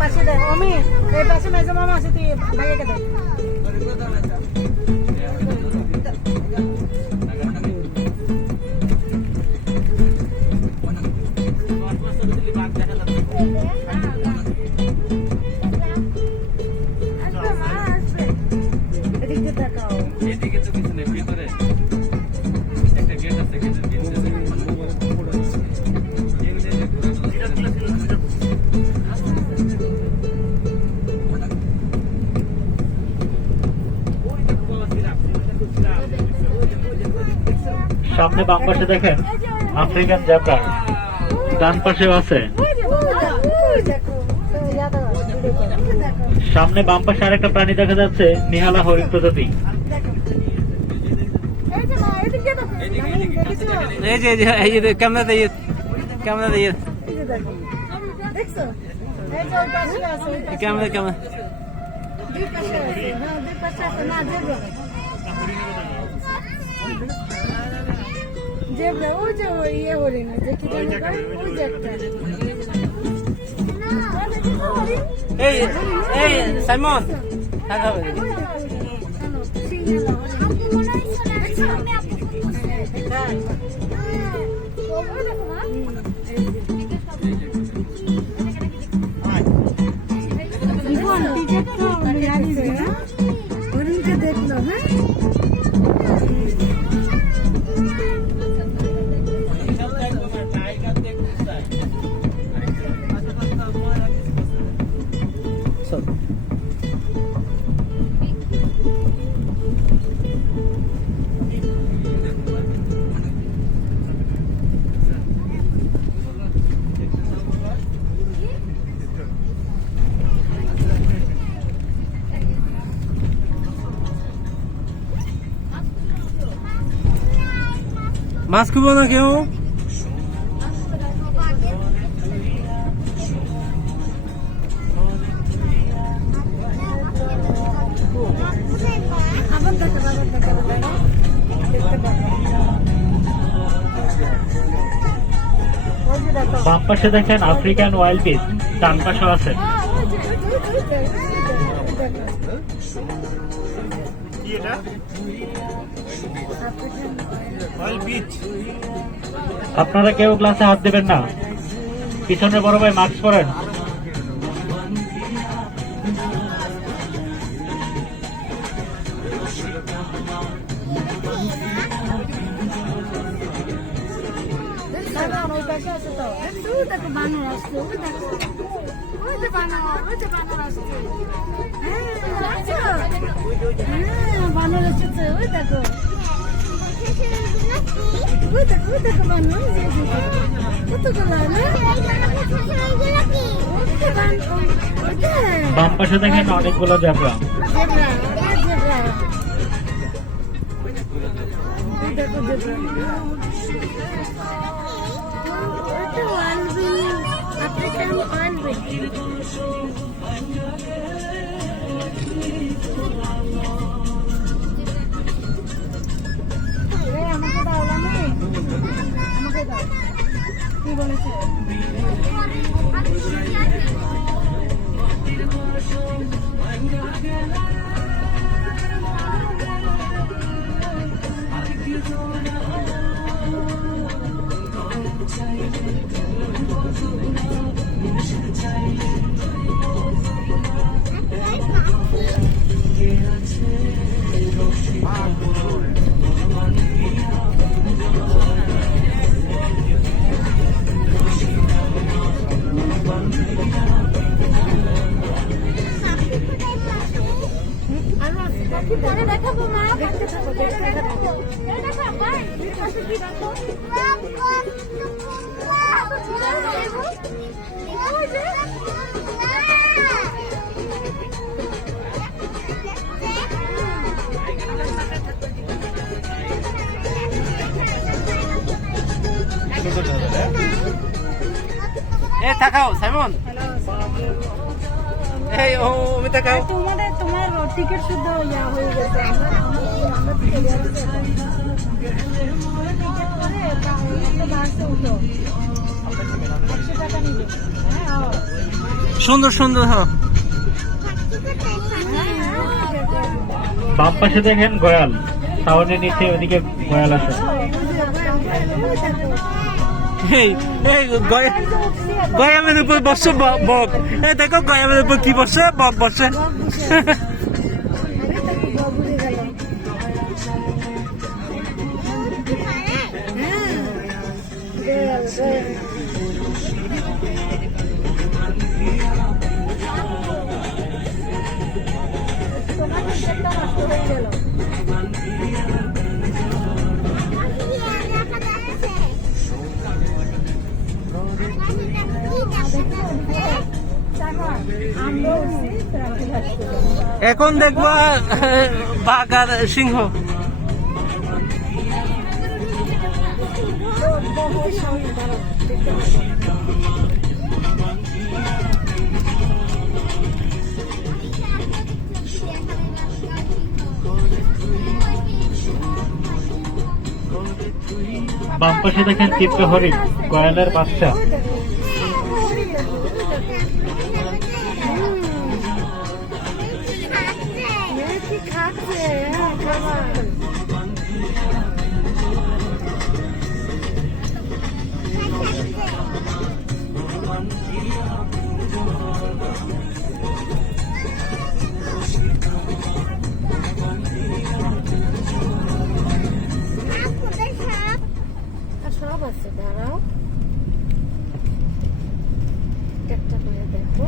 পাশে দেখ আমি এই পাশে মেজো মামা আছে তুই ভাইয়াকে দেখ এদিকে দেখাও এদিকে তো কিছু নেই ভিতরে একটা গেট আছে গেটের সামনে বাম পাশে দেখেন আফ্রিকান জ্যাব্রা, ডান পাশেও আছে। সামনে বাম পাশে আরেকটা প্রাণী দেখা যাচ্ছে, নিহালা হরিণ প্রজাতি। এই যে এই যে ক্যামেরা দিয়ে ক্যামেরা ক্যামেরা জেব্রা ওই যে ইয়ে হলে না যে কি জানি ওই যে একটা এই এই সাইমন টাকা হবে দেখলো হ্যাঁ মাছ খুব না কেউ বাম পাশে দেখেন আফ্রিকান ওয়াইল্ড পিস, ডান পাশেও আছে। আপনারা কেউ গ্লাসে হাত দেবেন না, পিছনে বড় ভাই মাস্ক পরেন। বানর এসেছে ওই দেখো ওই দেখো ওই দেখো বানর কতগুলো বাম পাশে দেখেন অনেকগুলো জ্যাব্রা। দেখো আফ্রিকান আমাকে দাও আমাকে দাও কি বলেছে পরে দেখাবো মা দেখতে থাকো দেখতে থাকো এ তাকাও সাইমন এই ও আমি তাকাও তোমার টিকিট শুদ্ধ ইয়া হয়ে গেছে আমরা চলে যাচ্ছি টিকিট করে বাসে উঠো 100 টাকা নিবে হ্যাঁ সুন্দর সুন্দর হ্যাঁ। বাম পাশে দেখেন গয়াল, টাউনের নিচে ওদিকে গয়াল আছে। এই এই গয়ামের উপর বসছে বক। এই দেখো গয়ামের উপর কি বসছে, বক বসছে। এখন দেখবো বাঘ আর সিংহ। বাম পাশে দেখেন চিত্র হরিণ, গয়ালের বাচ্চা। সব আছে, দাঁড়াও একটা করে দেখো।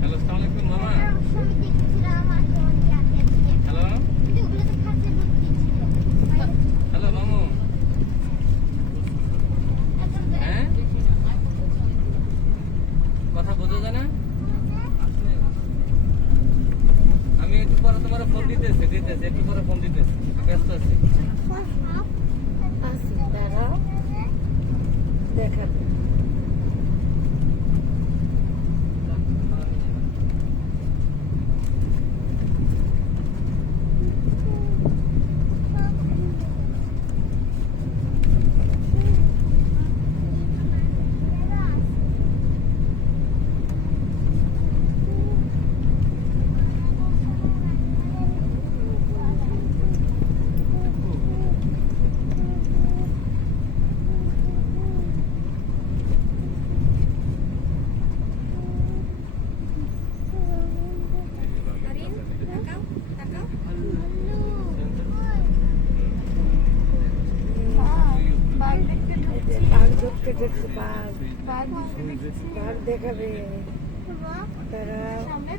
হ্যালো, আসসালামু আলাইকুম মামা। হ্যালো হ্যালো মামু। হ্যাঁ, কথা বোঝা যায় না? আমি একটু পরে তোমার ফোন দিতেছি, একটু পরে ফোন দিতেছি, ব্যস্ত আছি। আছি, দাঁড়াও দেখাবো। বাঘ দেখতে দেখতে বাঘ দেখাবে।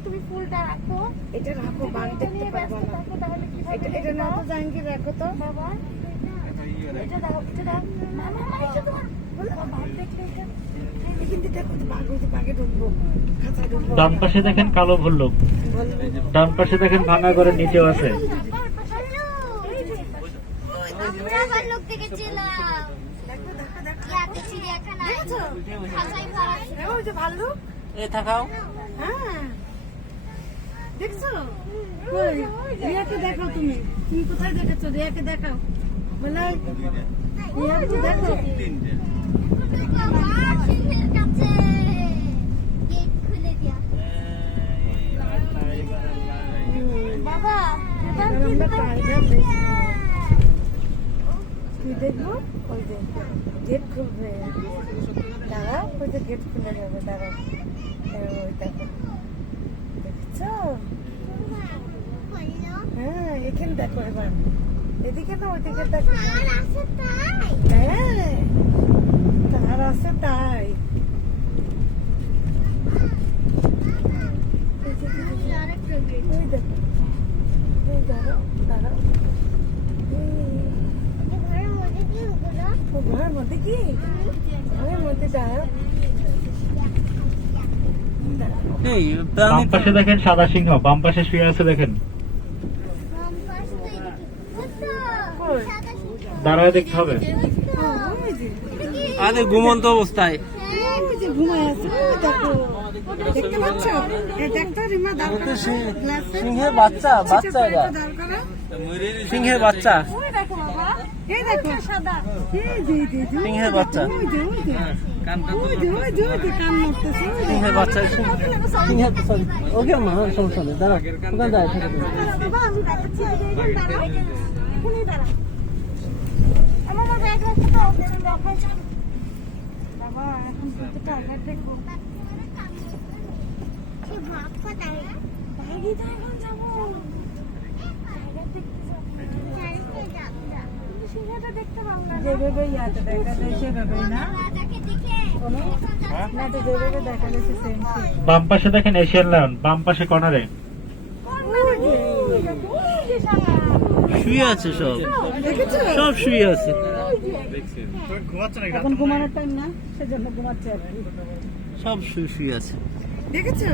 তুমি ফুলটা রাখো, এটা রাখো, বাঘ দেখতে পারবো না। এটা না তো জাহাঙ্গীর, রাখো তো বাবা। এটা দাও, এটা দাও। মামা এটা দাও। বাঘ দেখলে এটা কিন্তু দেখো তো বাঘ, ওই যে বাঘে ঢুকবো, খাঁচায় ঢুকবো। ডান পাশে দেখেন কালো ভল্লুক, ডান পাশে দেখেন ভাঙা ঘরের নিচেও আছে। আমরা ভাল্লুক দেখেছিলাম। ইয়াতে চিড়িয়াখানায় খাঁচায় ভরা। ওই যে ভাল্লুক, এ থাকাও। হ্যাঁ দেখছো? কই রিয়াকে দেখাও, তুমি তুমি কোথায় দেখেছো? রিয়াকে দেখাও, বলে রিয়াকে দেখো। বাবা, সিংহের কাছে গেট খুলে দিয়া। বাবা, এবার কি আমরা টাইগার দেখবো। কি দেখবো? ওই যে গেট খুলবে, দাঁড়াও, ওই যে গেট খুলে যাবে, দাঁড়াও। ওই দেখো, দেখছো? হ্যাঁ, এখানে দেখো, এবার এদিকে না ওইদিকে দেখো। আর আছে তাই। হ্যাঁ, তার আছে তাই। আরেকটা গেট। ওই দেখো, ওই দাঁড়াও দাঁড়াও। ঘরের মধ্যে কি ওগুলো? ও ঘরের মধ্যে কি? ঘরের মধ্যে দাঁড়াও, এই বাম প্রাণী পাশে দেখেন সাদা সিংহ, বাম পাশে শুয়ে আছে দেখেন। দাঁড়ায় দেখতে হবে। ওই যে আরে ঘুমন্ত অবস্থায় ওই যে ঘুমায় আছে, ওই দেখো। দেখতে পাচ্ছ? এই দেখতো রিমা দাঁড় করা গ্লাসে। সিংহের বাচ্চা বাচ্চা এরা দাঁড় করা। সিংহের বাচ্চা ওই দেখো বাবা, এই দেখো সাদা। এই যে এই যে, এই যে, সিংহের বাচ্চা ওই যে ওই যে কানটা ওই যে ওই যে ওই যে কান নড়তেছে, ওই যে। সিংহের বাচ্চা সিংহের সরি ওকে মা সমস্যা নেই দাঁড়া ওখানে দাঁড়ায় থাকে তুমি। বাবা আমি দেখাচ্ছি, এই যে এখানে দাঁড়াও, এখানেই দাঁড়াও। আমার মা ব্যাগ রাখতে তো দেখাচ্ছি। বাবা এখন কিন্তু টাইগার দেখবো। ব্যাগই তো এখন যাবো। টাইগার দেখতে যাবো। কিন্তু সিংহটা দেখতে পাবো না। যেভাবে ইয়াতে দেখা যায় সেভাবেই না। না তো যেভাবে দেখা যাচ্ছে সেম সেম। বাম পাশে দেখেন এশিয়ান লায়ন, বাম পাশে কর্নারে। শুয়ে আছে সব দেখেছো? সব শুয়ে আছে এখন ঘুমানোর টাইম না, সেজন্য ঘুমাচ্ছে আর কি। সব শুয়ে শুয়ে আছে দেখেছো?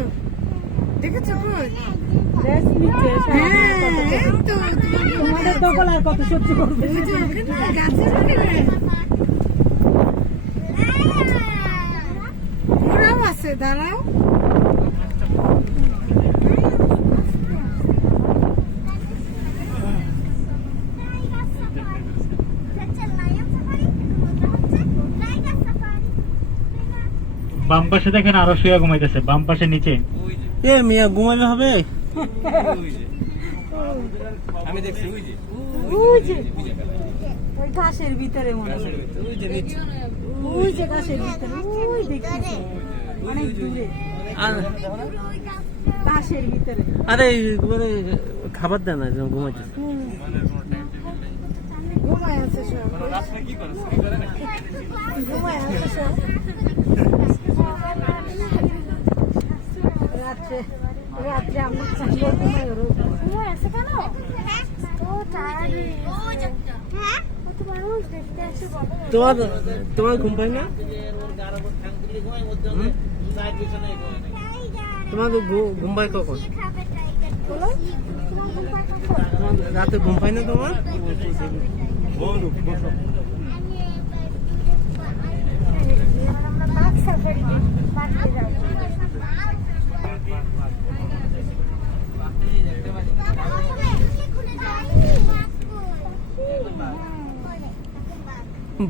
দেখেছো কই? রেস্ট নিচ্ছে। হ্যাঁ, এই তো তোমাদের তো গলা কত সহ্য করবে। ওই যে ওখানে গাছের ওখানে। ওরাও আছে, দাঁড়াও। বাম পাশে দেখেন আরো শুয়ে ঘুমাইতেছে, বাম পাশে নিচে। ওই যে এ মিয়া ঘুমাইলে হবে ওই যে আমি দেখছি ওই যে ওই যে ওই ঘাসের ভিতরে মনে হয়। ওই যে নিচে ওই যে ঘাসের ভিতরে, ওই দেখতেছি অনেক দূরে আর ঘাসের ভিতরে। আরে মানে খাবার দেয় না যেন ঘুমাইতেছে ঘুমায় আছে সব, কি করে কি করে না ঘুমায় আছে সব। রাত্রে রাত্রে আমরা চাইলে ঘুমাই ওর ঘুমায় আছে কেন? ও টায়ার্ড হ্যাঁ ও তো মানুষ দেখতে আসে বাবা। তোমার তোমার ঘুম পাই না তোমার ঘুম পাই কখন বলো তোমার ঘুম পায় কখন? তোমার রাতে ঘুম পাই না তোমার আমরা বাঘ সাফারি বাঘে যাই।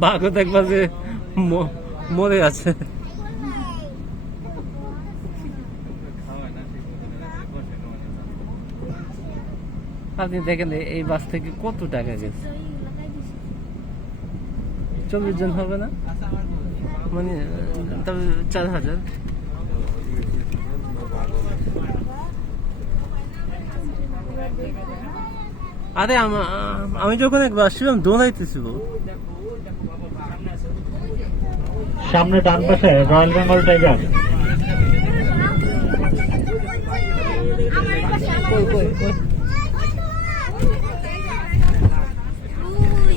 বাঘও দেখবা যে মরে আছে আপনি দেখেন এই বাস থেকে কত টাকা গেছে 40 জন হবে না মানে তবে 4000 আরে আমি যখন একবার আসছিলাম দৌড়াইতেছিল সামনে ডান পাশে royal Bengal tiger.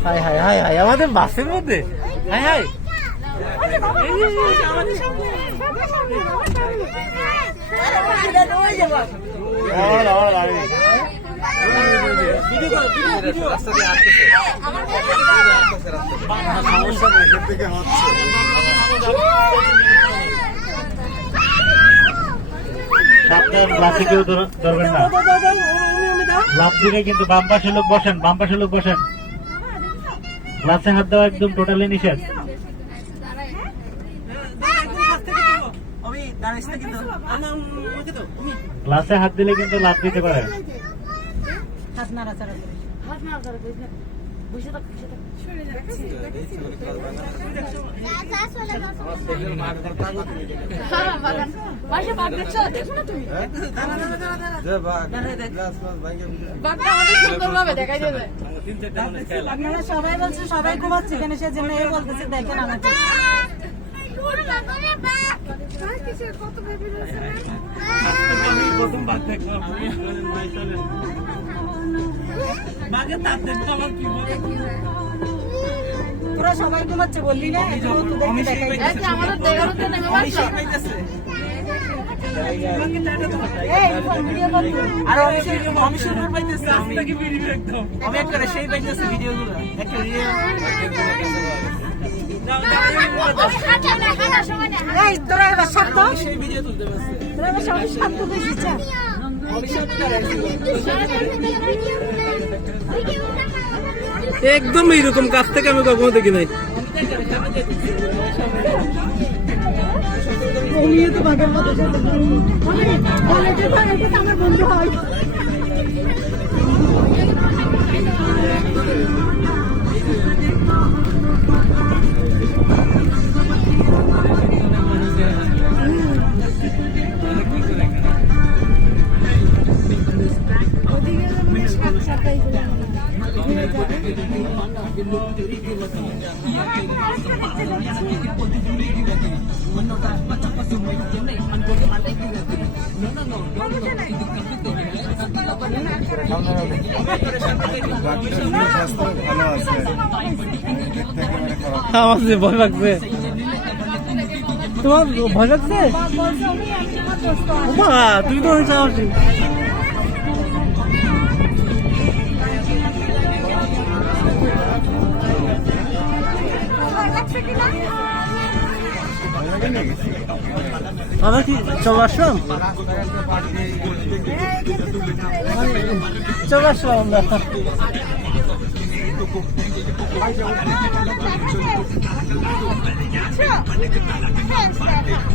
High high high high আমাদের বাসের মধ্যে হাই হাই রাস্তা দিয়ে আসতেছে সমস্যা নেই এর থেকে হচ্ছে সাবধান, গ্লাসে কেউ ধরবেন না। লাভ দিলে কিন্তু বাম পাশে লোক বসেন, বাম পাশে লোক বসেন। গ্লাসে হাত দেওয়া একদম টোটালি নিষেধ। গ্লাসে হাত দিলে কিন্তু লাভ দিতে পারে। হাত নাড়াচাড়া করে, হাত নাড়াচাড়া করে বসে থাক, বসে থাক। সরে যাচ্ছে বাসা বাঘ দেখছো? দেখো না তুমি? আপনারা সবাই বলছে সবাই ঘুমাচ্ছে এখানে, সেজন্য এ বলতেছে দেখেন আমাকে। তোরা সবাই ঘুমাচ্ছে বললি না, তো দেখতে দেখাই। এই ফোন ভিডিও কর তুই। আর আমি সুন্দর পাইতেছি আমি একটা সেই পাইতেছি ভিডিওগুলো একটা এই তোরা এবার শান্ত সেই ভিডিও তুলতে পারছি তোরা এবার সবাই শান্ত বসিস একদম এইরকম কাছ থেকে আমি কখনো দেখি নাই তো বাঘের মতো আমার বন্ধু হয় আমার যে ভয় লাগছে তোমার ভয় লাগছে তুমি তো অনেক সাহসী আমরা কি চলে আসলাম চলে আসলাম আমরা